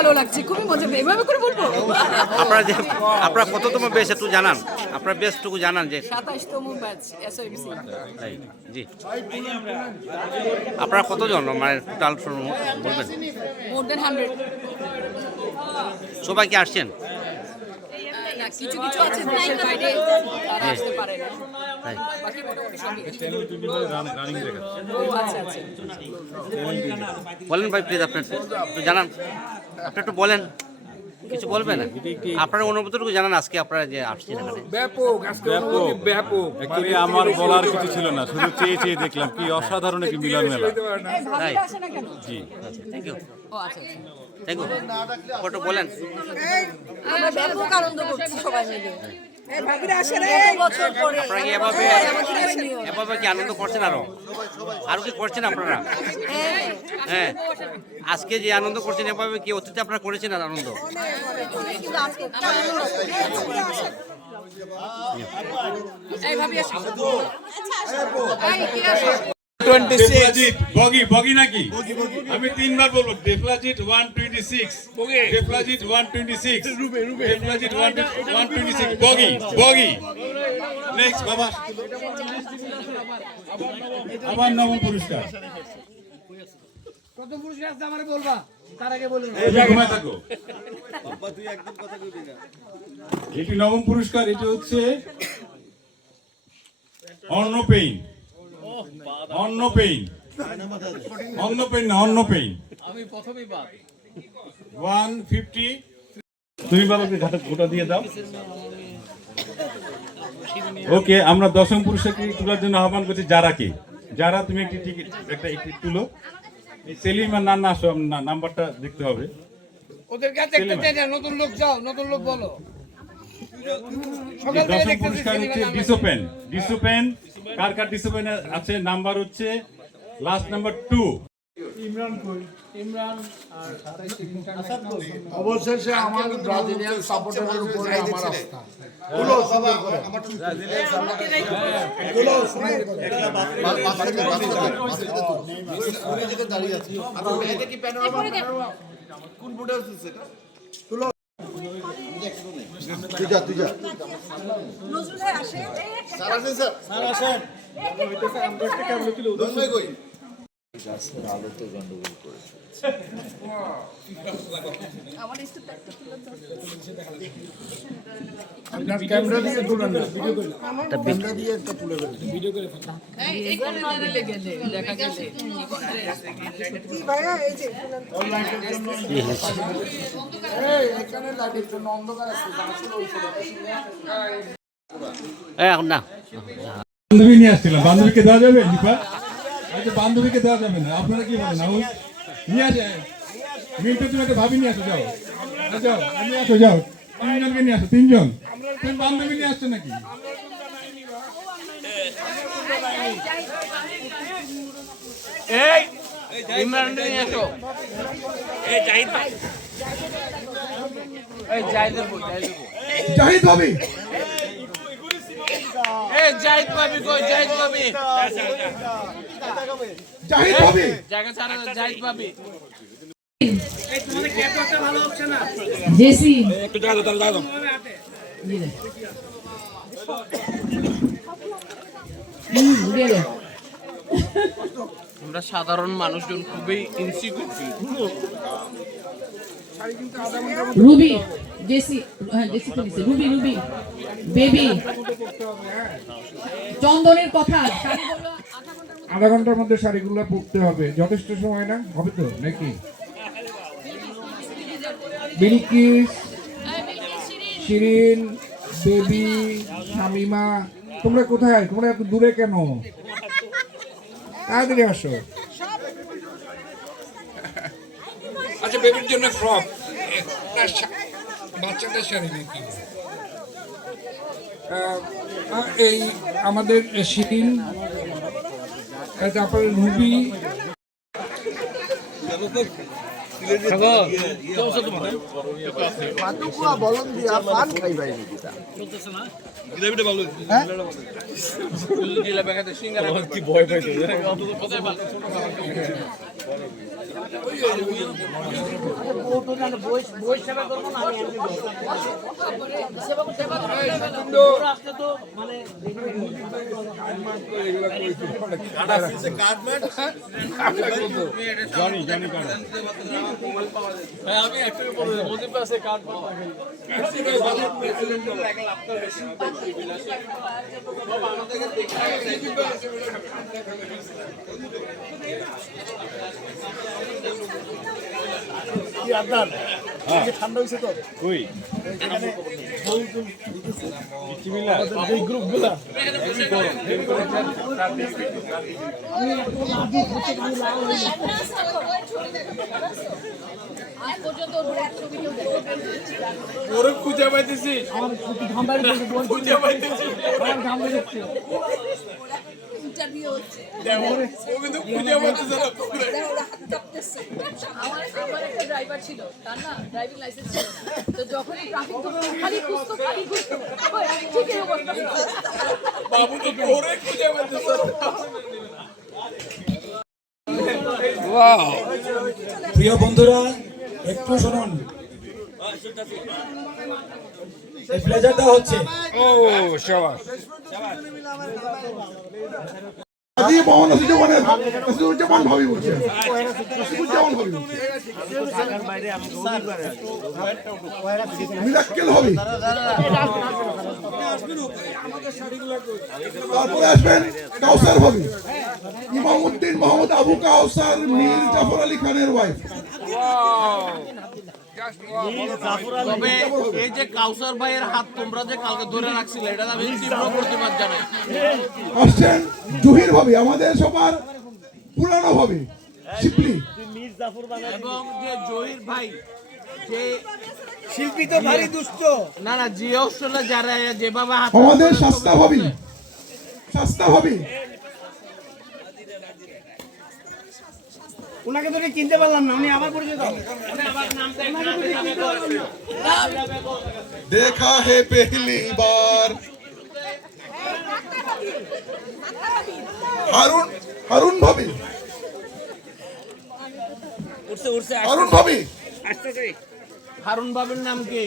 ভালো লাগছে, খুবই মজা পেয়ে এভাবে করে বলবো। আপনারা কততম ব্যাচ একটু জানান, আপনার ব্যাচটুকু জানান যে 27তম ব্যাচ এসওএবিসি। তাই জি। আপনারা কতজন মানে টোটাল বলবেন? মোর দেন 100। সবাই কি আসছেন? না, কিছু কিছু আছে দেশের বাইরে তারা আসতে পারে না, তাই বাকি মোটামুটি সবই। ও আচ্ছা আচ্ছা। বলেন ভাই প্লিজ, আপনি একটু জানান, আপনি একটু বলেন, কিছু বলবেন না? আপনার অনুভূতিটুকু জানান আজকে আপনারা যে আসছেন এখানে। ব্যাপক অ্যাকচুয়ালি আমার বলার কিছু ছিল না, শুধু চেয়ে চেয়ে দেখলাম কি অসাধারণ একটি মিলন মেলা। এই ভাবিটা আসে না কেন? জি থ্যাংক ইউ, ও আচ্ছা আচ্ছা। Thank you. একটু বলেন। আমরা ব্যাপক আনন্দ করছি সবাই মিলে। এত বছর পরে আপনারা কি এভাবে কি আনন্দ করছেন? আরো কি করছেন আপনারা? হ্যাঁ, আজকে যে আনন্দ করছেন এভাবে কি অতীতে আপনারা করেছেন আর আনন্দ? এইভাবে আসে। 26 বগি নাকি? আমি তিনবার বলবো ডেফলাজিট 126 ডেফলাজিট 126 ডেফলাজিট 126 বগি নেক্সট বাবা আবার নবম পুরস্কার কত পুরস্কার আছে আমারে বলবা, তার আগে বলুন। ঘুমায় থাকো তুই একদম কথা কইবি না। এটি নবম পুরস্কার, এটি হচ্ছে অন্য পেইন আমি প্রথমেই বাদ 150। তুমি বাবাকে ঘোটা দিয়ে দাও। ওকে, আমরা দশম পুরস্কারকে তোলার জন্য আহ্বান করছি যারাকে। যারা তুমি একটি টিকিট একটি তুলো। এই সেলিম আর নান্না আসো, নাম্বারটা দেখতে হবে। ওদের কাছে একটা দেন, নতুন লোক যাও, নতুন লোক বলো। দশম পুরস্কার হচ্ছে ডিসোপেন। কার কার ডিসোপেন আছে? নাম্বার হচ্ছে লাস্ট নাম্বার 2। অবশেষে আমার ব্রাজিলিয়ান সাপোর্টারের উপরে আমার আস্থা। আপনার ক্যামেরা দিয়ে তুলেন না, ভিডিও করে ক্যামেরা দিয়ে একটা তুলে দেবেন, ভিডিও করে ফেলেন। এই কোন নজরে গেলে দেখা গেলে কি ভাইয়া এই যে অনলাইনের জন্য এই এখানে লাইটের জন্য অন্ধকার আছে, আসলে ওই এখন না বান্ধবী নিয়ে আসছিলাম, বান্ধবীকে দেওয়া যাবে? দীপা আচ্ছা, বান্ধবীকে দেওয়া যাবে না, আপনারা কি বলেন? নিয়ে আসে মিন্টু, তুমি একটা ভাবি নিয়ে আসো, যাও যাও নিয়ে আসো, যাও তিনজনকে নিয়ে আসো, তিনজন। তুমি বান্ধবী নিয়ে আসছো নাকি? এই ইমরান নিয়ে আসো। এই জাহিদ ভাই, এই জাহিদ ভাবি, এই জাহিদ ভাবি কই? জাহিদ ভাবি জায়গা ছাড়া, জাহিদ ভাবি। এই তোমাদের ক্যাপটা ভালো হচ্ছে না, জেসি একটু দাও দাও। আমরা সাধারণ মানুষজন খুবই ইনসিকিউর। রুবি জেসি, হ্যাঁ জেসি তো নিছে, রুবি বেবি চন্দনের কথা আধা ঘন্টার মধ্যে শাড়িগুলো পরতে হবে, যথেষ্ট সময় না হবে তো নাকি? বিলকিস, শিরিন, বেবি, শামিমা, তোমরা কোথায়? তোমরা এত দূরে কেন? তাড়াতাড়ি আসো। আচ্ছা, বেবির জন্য ফ্রক, বাচ্চাদের শাড়ি নাকি? এই আমাদের শিরিন, তারপরে রুবি, আমি একটা বলে মজিব আছে কার্ড ঠান্ডা হয়েছে তো কই এই গ্রুপগুলা ওরে খুঁজে পাইতেছি খুঁজে পাইতেছি ইন্টারভিউ হচ্ছে ও কিন্তু খুঁজে পাইতেছে না আমার একটা ড্রাইভার ছিল তার না ড্রাইভিং লাইসেন্স ছিল না। তো যখনই ট্রাফিক ধরতো খালি খুঁজতো ঠিক এই অবস্থা বাবু তো ওরে খুঁজে পাইতেছে প্রিয় বন্ধুরা একটু শুনুন, এই প্লেজারটা হচ্ছে তারপরে আসবেন কাউসার ভাবি, ইমামউদ্দিন মোহাম্মদ আবু কাউসার মীর জাফর আলী খানের ওয়াইফ। তবে এই যে কাউসার ভাইয়ের হাত তোমরা যে কালকে ধরে রাখছিলে এটা আমি তীব্র প্রতিবাদ জানাই। আসছেন জহির ভাবি, আমাদের সবার পুরানো ভাবি শিবলি। এবং যে জহির ভাই যে শিল্পী তো ভারী দুষ্ট। না না যে অস্ট্রেলিয়া যারা যেভাবে হাত আমাদের শাস্তা ভাবি, শাস্তা ভাবি ওনাকে তো আমি চিনতে পারলাম না, উনি আবার পরিচিত। দেখা হে পেহলি বার। হারুন, হারুন ভাবি, হারুন ভাবি। হারুন বাবের নাম কি?